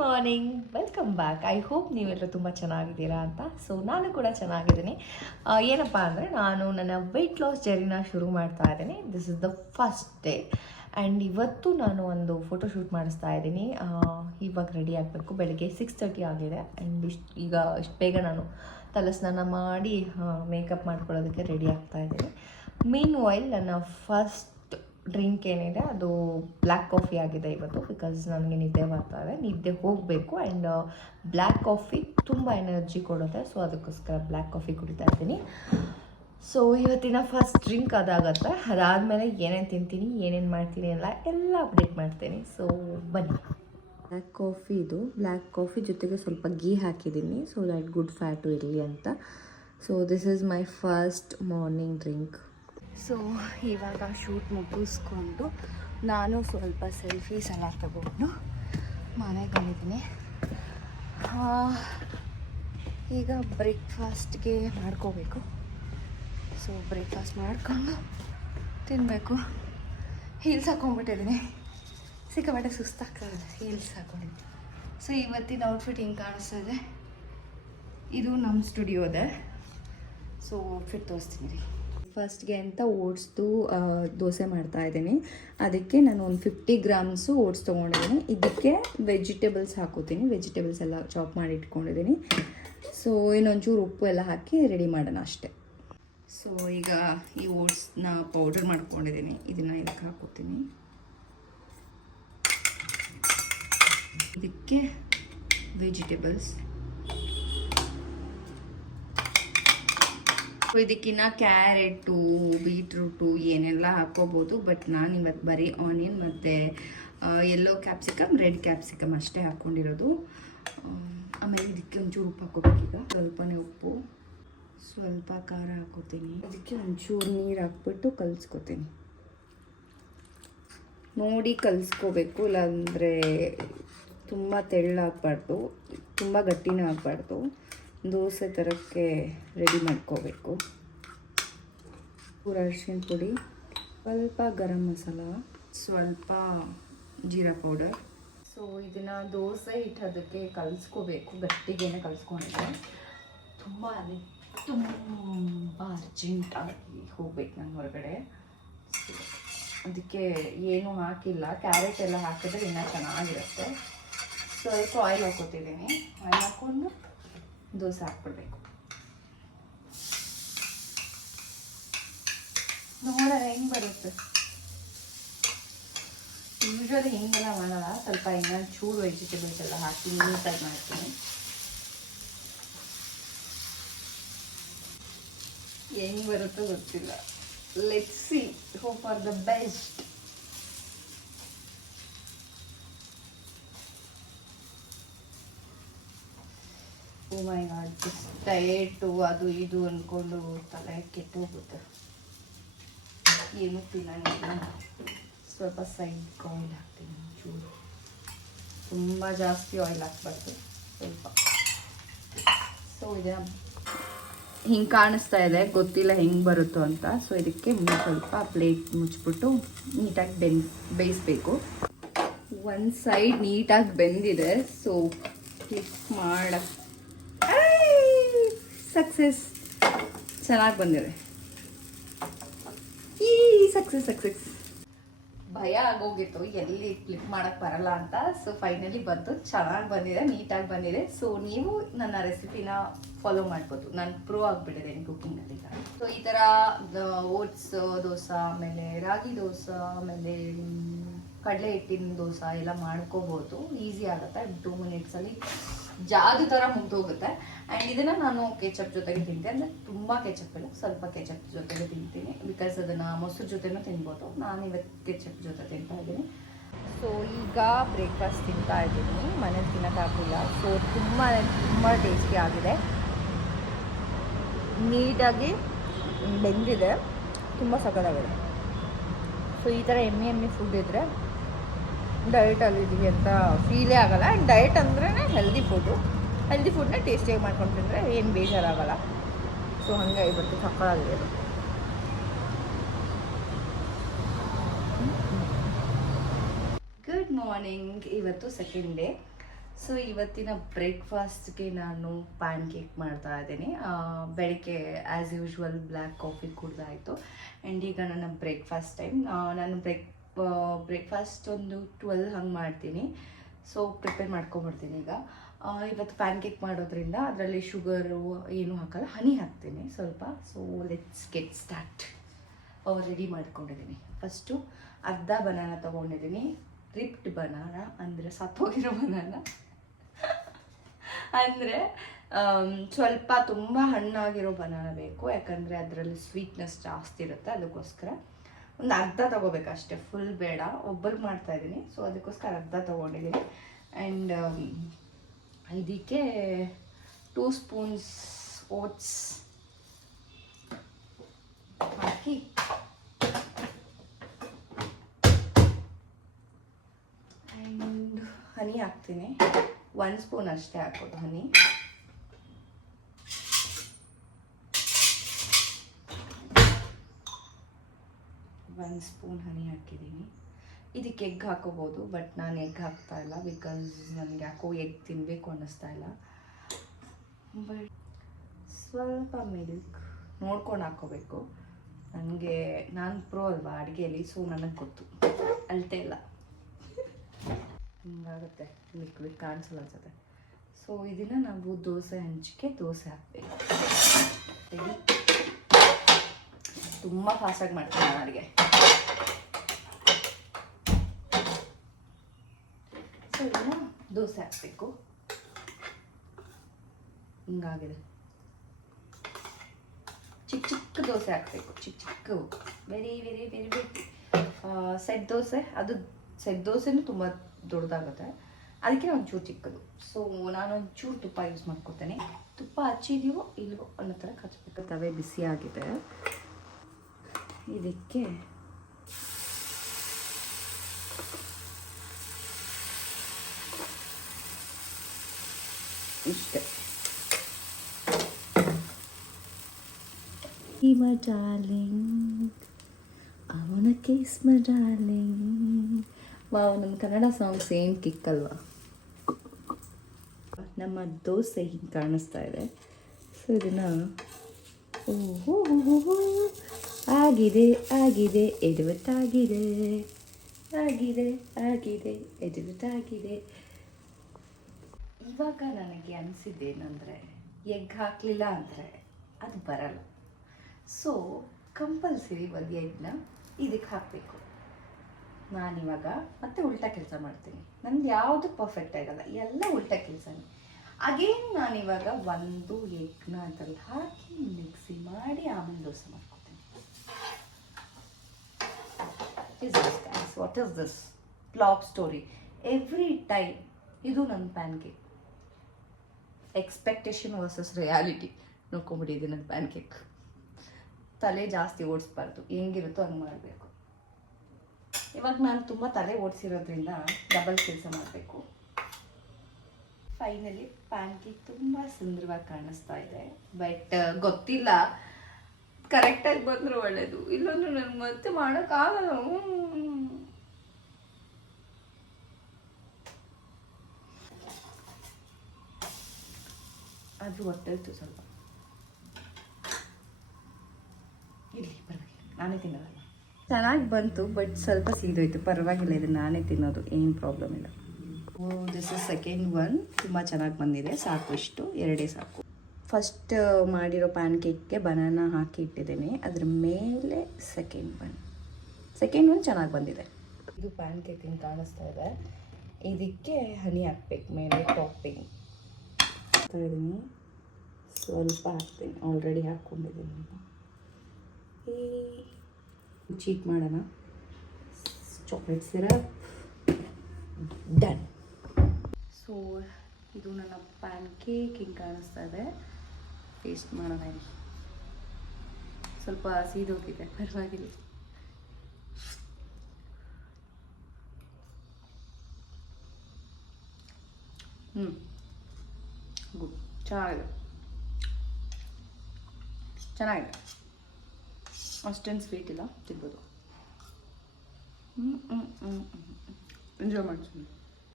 Morning, welcome back. I hope ನೀವೆಲ್ಲರೂ ತುಂಬ ಚೆನ್ನಾಗಿದ್ದೀರಾ ಅಂತ. ಸೊ ನಾನು ಕೂಡ ಚೆನ್ನಾಗಿದ್ದೀನಿ. ಏನಪ್ಪ ಅಂದರೆ ನಾನು ನನ್ನ ವೆಯ್ಟ್ ಲಾಸ್ ಜರ್ನಿನ ಶುರು ಮಾಡ್ತಾ ಇದ್ದೀನಿ. This is the first day and ಇವತ್ತು ನಾನು ಒಂದು ಫೋಟೋಶೂಟ್ ಮಾಡಿಸ್ತಾ ಇದ್ದೀನಿ. ಇವಾಗ ರೆಡಿ ಆಗಬೇಕು. ಬೆಳಗ್ಗೆ 6:30 ಆಗಿದೆ ಆ್ಯಂಡ್ ಇಷ್ಟು ಬೇಗ ನಾನು ತಲೆ ಸ್ನಾನ ಮಾಡಿ ಮೇಕಪ್ ಮಾಡ್ಕೊಳ್ಳೋದಕ್ಕೆ ರೆಡಿ ಆಗ್ತಾ ಇದ್ದೀನಿ. ಮೀನ್ ವೈಲ್ ನನ್ನ ಫಸ್ಟ್ ಡ್ರಿಂಕ್ ಏನಿದೆ ಅದು ಬ್ಲ್ಯಾಕ್ ಕಾಫಿ ಆಗಿದೆ ಇವತ್ತು. ಬಿಕಾಸ್ ನನಗೆ ನಿದ್ದೆ ಬರ್ತಾ ಇದೆ, ನಿದ್ದೆ ಹೋಗಬೇಕು ಆ್ಯಂಡ್ ಬ್ಲ್ಯಾಕ್ ಕಾಫಿ ತುಂಬ ಎನರ್ಜಿ ಕೊಡುತ್ತೆ. ಸೊ ಅದಕ್ಕೋಸ್ಕರ ಬ್ಲ್ಯಾಕ್ ಕಾಫಿ ಕುಡಿತಾ ಇದ್ದೀನಿ. ಸೊ ಇವತ್ತಿನ ಫಸ್ಟ್ ಡ್ರಿಂಕ್ ಅದಾಗತ್ತೆ. ಅದಾದಮೇಲೆ ಏನೇನು ತಿಂತೀನಿ, ಏನೇನು ಮಾಡ್ತೀನಿ ಎಲ್ಲ ಅಪ್ಡೇಟ್ ಮಾಡ್ತೀನಿ. ಸೊ ಬನ್ನಿ. ಬ್ಲ್ಯಾಕ್ ಕಾಫಿ, ಇದು ಬ್ಲ್ಯಾಕ್ ಕಾಫಿ ಜೊತೆಗೆ ಸ್ವಲ್ಪ ಗೀ ಹಾಕಿದ್ದೀನಿ ಸೊ ದ್ಯಾಟ್ ಗುಡ್ ಫ್ಯಾಟು ಇರಲಿ ಅಂತ. So this is my first morning drink. So ಇವಾಗ ಶೂಟ್ ಮುಗಿಸ್ಕೊಂಡು ನಾನು ಸ್ವಲ್ಪ ಸೆಲ್ಫೀಸ್ ಎಲ್ಲ ತಗೊಂಡು ಮನೆಗೆ ಬಂದಿದ್ದೀನಿ. ಈಗ ಬ್ರೇಕ್ಫಾಸ್ಟ್ಗೆ ಮಾಡ್ಕೋಬೇಕು. ಸೊ ಬ್ರೇಕ್ಫಾಸ್ಟ್ ಮಾಡಿಕೊಂಡು ತಿನ್ನಬೇಕು. ಹೀಲ್ಸ್ ಹಾಕ್ಕೊಂಡ್ಬಿಟ್ಟಿದ್ದೀನಿ, ಸಿಕ್ಕಾಪಟ್ಟೆ ಸುಸ್ತಾಗ್ತದೆ ಹೀಲ್ಸ್ ಹಾಕ್ಕೊಂಡಿದ್ದೀನಿ. ಸೊ ಇವತ್ತಿನ ಔಟ್ಫಿಟ್ ಹಿಂಗೆ ಕಾಣಿಸ್ತದೆ. ಇದು ನಮ್ಮ ಸ್ಟುಡಿಯೋದೆ. ಸೊ ಔಟ್ಫಿಟ್ ತೋರಿಸ್ತೀನಿ ರೀ. ಫಸ್ಟ್ಗೆ ಅಂತ ಓಟ್ಸ್ದು ದೋಸೆ ಮಾಡ್ತಾಯಿದ್ದೀನಿ. ಅದಕ್ಕೆ ನಾನು ಒಂದು 50 ಗ್ರಾಮ್ಸು ಓಟ್ಸ್ ತೊಗೊಂಡಿದ್ದೀನಿ. ಇದಕ್ಕೆ ವೆಜಿಟೇಬಲ್ಸ್ ಹಾಕೋತೀನಿ. ವೆಜಿಟೇಬಲ್ಸ್ ಎಲ್ಲ ಚಾಪ್ ಮಾಡಿ ಇಟ್ಕೊಂಡಿದ್ದೀನಿ. ಸೊ ಇನ್ನೊಂಚೂರು ಉಪ್ಪು ಎಲ್ಲ ಹಾಕಿ ರೆಡಿ ಮಾಡೋಣ ಅಷ್ಟೇ. ಸೊ ಈಗ ಈ ಓಟ್ಸ್ನ ಪೌಡರ್ ಮಾಡ್ಕೊಂಡಿದ್ದೀನಿ. ಇದನ್ನು ಇದಕ್ಕೆ ಹಾಕೋತೀನಿ. ಇದಕ್ಕೆ ವೆಜಿಟೇಬಲ್ಸ್, ಇದಕ್ಕಿನ್ನ ಕ್ಯಾರೆಟು, ಬೀಟ್ರೂಟು ಏನೆಲ್ಲ ಹಾಕ್ಕೋಬೋದು. ಬಟ್ ನಾನು ಇವತ್ತು ಬರೀ ಆನಿಯನ್ ಮತ್ತು ಯೆಲ್ಲೋ ಕ್ಯಾಪ್ಸಿಕಮ್, ರೆಡ್ ಕ್ಯಾಪ್ಸಿಕಮ್ ಅಷ್ಟೇ ಹಾಕ್ಕೊಂಡಿರೋದು. ಆಮೇಲೆ ಇದಕ್ಕೆ ಒಂಚೂರು ಉಪ್ಪು ಹಾಕ್ಕೋಬೇಕೀಗ. ಸ್ವಲ್ಪನೇ ಉಪ್ಪು, ಸ್ವಲ್ಪ ಖಾರ ಹಾಕ್ಕೋತೀನಿ. ಅದಕ್ಕೆ ಒಂಚೂರು ನೀರು ಹಾಕ್ಬಿಟ್ಟು ಕಲಿಸ್ಕೊತೀನಿ. ನೋಡಿ ಕಲಿಸ್ಕೋಬೇಕು, ಇಲ್ಲಾಂದರೆ ತುಂಬ ತೆಳ್ಳಾಗಬಾರ್ದು, ತುಂಬ ಗಟ್ಟಿನೂ ಆಗಬಾರ್ದು. ದೋಸೆ ಥರಕ್ಕೆ ರೆಡಿ ಮಾಡ್ಕೋಬೇಕು. ಪೂರ ಅರಿಶಿನ ಪುಡಿ, ಸ್ವಲ್ಪ ಗರಂ ಮಸಾಲ, ಸ್ವಲ್ಪ ಜೀರಾ ಪೌಡರ್. ಸೊ ಇದನ್ನು ದೋಸೆ ಹಿಟ್ಟೋದಕ್ಕೆ ಕಲಿಸ್ಕೋಬೇಕು. ಗಟ್ಟಿಗೇನೆ ಕಲಿಸ್ಕೊಂಡಿದ್ದೆ. ತುಂಬ ಅರ್ಜೆಂಟಾಗಿ ಹೋಗ್ಬೇಕು ನಾನು ಹೊರಗಡೆ. ಅದಕ್ಕೆ ಏನೂ ಹಾಕಿಲ್ಲ. ಕ್ಯಾರೆಟ್ ಎಲ್ಲ ಹಾಕಿದ್ರೆ ಇನ್ನೂ ಚೆನ್ನಾಗಿರುತ್ತೆ. ಸ್ವಲ್ಪ ಆಯಿಲ್ ಹಾಕ್ಕೊತಿದ್ದೀನಿ. ಆಯಿಲ್ ಹಾಕ್ಕೊಂಡು ದೋಸೆ ಹಾಕ್ಬಿಡ್ಬೇಕು. ನೋಡೋಣ ಹೆಂಗೆ ಬರುತ್ತೆ. ಯೂಶ್ವಲಿ ಹಿಂಗೆಲ್ಲ ಮಾಡಲ್ಲ. ಸ್ವಲ್ಪ ಇನ್ನೊಂದು ಚೂರು ವೆಜಿಟೇಬಲ್ಸ್ ಎಲ್ಲ ಹಾಕಿ ನೀಟಾಗಿ ಮಾಡ್ತೀನಿ. ಹೆಂಗೆ ಬರುತ್ತೋ ಗೊತ್ತಿಲ್ಲ. Let's see, hope for the best. Oh my God, diet ಅದು ಇದು ಅಂದ್ಕೊಂಡು ತಲೆ ಕೆಟ್ಟೋಗುತ್ತೆ. ಏನೂ ತಿನ್ನಂಗಿಲ್ಲ. ಸ್ವಲ್ಪ ಸೈಡ್ ಆಯಿಲ್ ಹಾಕ್ತೀನಿ ಚೂರು. ತುಂಬ ಜಾಸ್ತಿ ಆಯಿಲ್ ಹಾಕ್ಬಾರ್ದು, ಸ್ವಲ್ಪ. ಸೊ ಇದನ್ನು ಹಿಂಗೆ ಕಾಣಿಸ್ತಾ ಇದೆ, ಗೊತ್ತಿಲ್ಲ ಹೆಂಗೆ ಬರುತ್ತೋ ಅಂತ. ಸೊ ಇದಕ್ಕೆ ಸ್ವಲ್ಪ ಪ್ಲೇಟ್ ಮುಚ್ಚಿಬಿಟ್ಟು ನೀಟಾಗಿ ಬೇಯಿಸ್ಬೇಕು. ಒಂದು ಸೈಡ್ ನೀಟಾಗಿ ಬೆಂದಿದೆ. ಸೊ ಕ್ಲಿಕ್ ಮಾಡಕ್ಕೆ ಸಕ್ಸಸ್, ಚೆನ್ನಾಗಿ ಬಂದಿದೆ. ಈ ಸಕ್ಸಸ್ ಭಯ ಆಗೋಗಿತ್ತು ಎಲ್ಲಿ ಕ್ಲಿಕ್ ಮಾಡೋಕ್ಕೆ ಬರಲ್ಲ ಅಂತ. ಸೊ ಫೈನಲಿ ಬಂತು, ಚೆನ್ನಾಗಿ ಬಂದಿದೆ, ನೀಟಾಗಿ ಬಂದಿದೆ. ಸೊ ನೀವು ನನ್ನ ರೆಸಿಪಿನ ಫಾಲೋ ಮಾಡ್ಬೋದು. ನಾನು ಪ್ರೂವ್ ಆಗಿಬಿಟ್ಟಿದ್ದೀನಿ ಕುಕ್ಕಿಂಗಲ್ಲಿ. ಸೊ ಈ ಥರ ಓಟ್ಸ್ ದೋಸೆ, ಆಮೇಲೆ ರಾಗಿ ದೋಸೆ, ಆಮೇಲೆ ಕಡಲೆ ಹಿಟ್ಟಿನ ದೋಸೆ ಎಲ್ಲ ಮಾಡ್ಕೋಬೋದು. ಈಸಿ ಆಗುತ್ತೆ. 2 ಮಿನಿಟ್ಸಲ್ಲಿ ಜಾದು ಥರ ಮುಗ್ದೋಗುತ್ತೆ. ಆ್ಯಂಡ್ ಇದನ್ನು ನಾನು ಕೆಚಪ್ ಜೊತೆಗೆ ತಿಂತೀನಿ. ಅಂದರೆ ತುಂಬ ಕೆಚಪ್ ಇಲ್ಲ, ಸ್ವಲ್ಪ ಕೆಚಪ್ ಜೊತೆಗೆ ತಿಂತೀನಿ. ಬಿಕಾಸ್ ಅದನ್ನು ಮೊಸರು ಜೊತೆನೂ ತಿನ್ಬೋದು. ನಾನು ಇವತ್ತು ಕೆಚಪ್ ಜೊತೆ ತಿಂತಾ ಇದ್ದೀನಿ. ಸೊ ಈಗ ಬ್ರೇಕ್ಫಾಸ್ಟ್ ತಿಂತಾ ಇದ್ದೀನಿ. ಮನೇಲಿ ತಿನ್ನೋಕ್ಕಾಗಲಿಲ್ಲ. ಸೊ ತುಂಬ ಟೇಸ್ಟಿ ಆಗಿದೆ, ನೀಟಾಗಿ ಬೆಂದಿದೆ, ತುಂಬ ಸಖತ್ತಾಗಿದೆ. ಸೊ ಈ ಥರ ಎಮ್ಮಿ ಫುಡ್ ಇದ್ದರೆ ಡಯಟಲ್ಲಿದ್ದೀವಿ ಅಂತ ಫೀಲೇ ಆಗೋಲ್ಲ. ಆ್ಯಂಡ್ ಡಯಟ್ ಅಂದ್ರೇ ಹೆಲ್ದಿ ಫುಡ್ನ ಟೇಸ್ಟಿಯಾಗಿ ಮಾಡ್ಕೊಂಡು ತಿಂದರೆ ಏನು ಬೇಜಾರಾಗಲ್ಲ. ಸೊ ಹಾಗೆ ಇವತ್ತು ಸಕ್ಕತ್ತಾಗಿದೆ. Good morning. ಇವತ್ತು ಸೆಕೆಂಡ್ ಡೇ. ಸೊ ಇವತ್ತಿನ ಬ್ರೇಕ್ಫಾಸ್ಟ್ಗೆ ನಾನು ಪ್ಯಾನ್ ಕೇಕ್ ಮಾಡ್ತಾ ಇದ್ದೀನಿ. ಬೆಳಿಗ್ಗೆ ಆ್ಯಸ್ ಯೂಶ್ವಲ್ ಬ್ಲ್ಯಾಕ್ ಕಾಫಿ ಕುಡ್ದಾಯಿತು. ಆ್ಯಂಡ್ ಈಗ ನನ್ನ ಬ್ರೇಕ್ಫಾಸ್ಟ್ ಟೈಮ್. ನಾನು ಬ್ರೇಕ್ಫಾಸ್ಟ್ ಒಂದು 12 ಹಂಗೆ ಮಾಡ್ತೀನಿ. ಸೊ ಪ್ರಿಪೇರ್ ಮಾಡ್ಕೊಂಬಿಡ್ತೀನಿ ಈಗ. ಇವತ್ತು ಪ್ಯಾನ್ ಕೇಕ್ ಮಾಡೋದ್ರಿಂದ ಅದರಲ್ಲಿ ಶುಗರು ಏನೂ ಹಾಕಲ್ಲ, ಹನಿ ಹಾಕ್ತೀನಿ ಸ್ವಲ್ಪ. So let's get start. Ready ಮಾಡ್ಕೊಂಡಿದ್ದೀನಿ. ಫಸ್ಟು ಅರ್ಧ ಬನಾನ ತೊಗೊಂಡಿದ್ದೀನಿ. ರಿಪ್ಡ್ ಬನಾನ ಅಂದರೆ ಸತ್ತೋಗಿರೋ ಬನಾನ ಅಂದರೆ ಸ್ವಲ್ಪ ತುಂಬ ಹಣ್ಣಾಗಿರೋ ಬನಾನ ಬೇಕು, ಯಾಕಂದರೆ ಅದರಲ್ಲಿ ಸ್ವೀಟ್ನೆಸ್ ಜಾಸ್ತಿ ಇರುತ್ತೆ. ಅದಕ್ಕೋಸ್ಕರ ಒಂದು ಅರ್ಧ ತೊಗೋಬೇಕು ಅಷ್ಟೇ, ಫುಲ್ ಬೇಡ. ಒಬ್ಬರಿಗೆ ಮಾಡ್ತಾಯಿದ್ದೀನಿ, ಸೊ ಅದಕ್ಕೋಸ್ಕರ ಅರ್ಧ ತೊಗೊಂಡಿದ್ದೀನಿ. ಆ್ಯಂಡ್ ಇದಕ್ಕೆ 2 ಸ್ಪೂನ್ಸ್ ಓಟ್ಸ್ ಹಾಕಿ ಆ್ಯಂಡ್ ಹನಿ ಹಾಕ್ತೀನಿ. 1 ಸ್ಪೂನ್ ಅಷ್ಟೇ ಹಾಕೋದು ಹನಿ. ಒಂದು ಸ್ಪೂನ್ ಹನಿ ಹಾಕಿದ್ದೀನಿ. ಇದಕ್ಕೆ ಎಗ್ ಹಾಕೋಬೋದು, ಬಟ್ ನಾನು ಎಗ್ ಹಾಕ್ತಾ ಇಲ್ಲ, ಬಿಕಾಸ್ ನನಗೆ ಯಾಕೋ ಎಗ್ ತಿನ್ನಬೇಕು ಅನ್ನಿಸ್ತಾ ಇಲ್ಲ. ಬಟ್ ಸ್ವಲ್ಪ ಮಿಲ್ಕ್ ನೋಡ್ಕೊಂಡು ಹಾಕ್ಕೋಬೇಕು. ನಾನು ಪ್ರೋ ಅಲ್ವಾ ಅಡುಗೆಯಲ್ಲಿ, ಸೊ ನನಗೆ ಗೊತ್ತು, ಅಳತೆ ಇಲ್ಲ. ಹಿಂಗಾಗುತ್ತೆ, ಲಿಕ್ವಿಡ್ ಕಾಣಿಸಲ್ಲ ಅನ್ಸುತ್ತೆ. ಸೊ ಇದನ್ನು ನಾವು ದೋಸೆ ಹಂಚಿಕೆ ದೋಸೆ ಹಾಕಬೇಕು. ರೆಡಿ. ತುಂಬ ಫಾಸ್ಟಾಗಿ ಮಾಡ್ತೀನಿ ನಾನು ಅಡುಗೆ. ಸೊ ಇದನ್ನು ದೋಸೆ ಹಾಕಬೇಕು. ಹಿಂಗಾಗಿದೆ. ಚಿಕ್ಕ ಚಿಕ್ಕ ದೋಸೆ ಹಾಕಬೇಕು, ಚಿಕ್ಕ ಚಿಕ್ಕ, very very very very. Set dosa, ಅದು ಸೆಟ್ ದೋಸೆನೂ ತುಂಬ ದೊಡ್ಡದಾಗುತ್ತೆ, ಅದಕ್ಕೆ ಒಂಚೂರು ಚಿಕ್ಕದು. ಸೊ ನಾನೊಂಚೂರು ತುಪ್ಪ ಯೂಸ್ ಮಾಡ್ಕೊತೇನೆ. ತುಪ್ಪ ಹಚ್ಚಿದೀವೋ ಇಲ್ವೋ ಅನ್ನೋ ಥರ ಹಚ್ಬೇಕು. ತವೆ ಬಿಸಿ ಆಗಿದೆ. ಇದಕ್ಕೆ ಇಷ್ಟೇ. My darling, I wanna kiss my darling. Wow, ನಮ್ಮ ಕನ್ನಡ ಸಾಂಗ್ಸ್ ಏನು ಕಿಕ್ಕಲ್ವಾ. ನಮ್ಮ ದೋಸೆ ಹಿಂಗೆ ಕಾಣಿಸ್ತಾ ಇದೆ. ಸೊ ಇದನ್ನು ಆಗಿದೆ ಆಗಿದೆ ಎಡವಟ್ಟಾಗಿದೆ, ಆಗಿದೆ ಆಗಿದೆ ಎಡವಟ್ಟಾಗಿದೆ. ಇವಾಗ ನನಗೆ ಅನಿಸಿದ್ದೇನೆಂದರೆ, ಎಗ್ ಹಾಕಲಿಲ್ಲ ಅಂದರೆ ಅದು ಬರಲ್ಲ. ಸೊ ಕಂಪಲ್ಸರಿ ಒಂದು ಎಗ್ನ ಇದಕ್ಕೆ ಹಾಕಬೇಕು. ನಾನಿವಾಗ ಮತ್ತೆ ಉಲ್ಟಾ ಕೆಲಸ ಮಾಡ್ತೀನಿ. ನನಗೆ ಯಾವುದು ಪರ್ಫೆಕ್ಟ್ ಆಗಲ್ಲ, ಎಲ್ಲ ಉಲ್ಟಾ ಕೆಲಸನೇ. ಅಗೇನ್ ನಾನಿವಾಗ ಒಂದು ಎಗ್ನ ಅದ್ರಲ್ಲಿ ಹಾಕಿ ಮಿಕ್ಸಿ ಮಾಡಿ ಆಮೇಲೆ ದೋಸೆ ಮಾಡ್ಕೊತೀನಿ. What is this flop story every time? ಇದು ನನ್ನ pancake. Expectation versus reality ನೋಡ್ಕೊಂಬಿಟ್ಟಿದ್ದೀನಿ. ನನ್ನ ಪ್ಯಾನ್ ಕೇಕ್ ತಲೆ ಜಾಸ್ತಿ ಓಡಿಸ್ಬಾರ್ದು, ಹೆಂಗಿರುತ್ತೋ ಹಂಗೆ ಮಾಡಬೇಕು. ಇವಾಗ ನಾನು ತುಂಬ ತಲೆ ಓಡಿಸಿರೋದ್ರಿಂದ ಡಬಲ್ ಕೆಲಸ ಮಾಡಬೇಕು. ಫೈನಲಿ ಪ್ಯಾನ್ ಕೇಕ್ ತುಂಬ ಸುಂದರವಾಗಿ ಕಾಣಿಸ್ತಾ ಇದೆ. ಬಟ್ ಗೊತ್ತಿಲ್ಲ, ಕರೆಕ್ಟಾಗಿ ಬಂದರೆ ಒಳ್ಳೆಯದು, ಇಲ್ಲಂದ್ರೆ ನನಗೆ ಮತ್ತೆ ಮಾಡೋಕ್ಕಾಗಲ್ಲ. ಅದು ಹೊಟ್ಟೆಲ್ತು ಸ್ವಲ್ಪ. ಇರಲಿ, ಪರವಾಗಿಲ್ಲ, ನಾನೇ ತಿನ್ನೋದಲ್ಲ. ಚೆನ್ನಾಗಿ ಬಂತು, ಬಟ್ ಸ್ವಲ್ಪ ಸೀದೋಯ್ತು. ಪರವಾಗಿಲ್ಲ, ಇದು ನಾನೇ ತಿನ್ನೋದು, ಏನು ಪ್ರಾಬ್ಲಮ್ ಇಲ್ಲ. This is second one. ತುಂಬ ಚೆನ್ನಾಗಿ ಬಂದಿದೆ. ಸಾಕು, ಇಷ್ಟು ಎರಡೇ ಸಾಕು. ಫಸ್ಟ್ ಮಾಡಿರೋ ಪ್ಯಾನ್ ಕೇಕ್ಗೆ ಬನಾನಾ ಹಾಕಿ ಇಟ್ಟಿದ್ದೀನಿ, ಅದ್ರ ಮೇಲೆ ಸೆಕೆಂಡ್ ಒನ್ ಚೆನ್ನಾಗಿ ಬಂದಿದೆ. ಇದು ಪ್ಯಾನ್ ಕೇಕ್ ಹಿಂಗೆ ಕಾಣಿಸ್ತಾ ಇದೆ. ಇದಕ್ಕೆ ಹನಿ ಹಾಕ್ಬೇಕು ಮೇಲೆ ಟಾಪಿಂಗ್. ಹಾಕ್ತಾಯಿದ್ದೀನಿ, ಸ್ವಲ್ಪ ಹಾಕ್ತೀನಿ, ಆಲ್ರೆಡಿ ಹಾಕ್ಕೊಂಡಿದ್ದೀನಿ. ಚೀಟ್ ಮಾಡೋಣ. Chocolate syrup done. ಸೊ ಇದು ನನ್ನ ಪ್ಯಾನ್ ಕೇಕ್ ಹಿಂಗೆ ಕಾಣಿಸ್ತಾ ಇದೆ. ಟೇಸ್ಟ್ ಮಾಡೋಣ. ಇಲ್ಲಿ ಸ್ವಲ್ಪ ಸೀದೋಗಿದೆ, ಪರವಾಗಿಲ್ಲ. ಗುಡ್, ಚೆನ್ನಾಗಿದೆ. ಅಷ್ಟೇನು ಸ್ವೀಟ್ ಇಲ್ಲ, ತಿನ್ಬೋದು. ಎಂಜಾಯ್ ಮಾಡ್ತೀನಿ.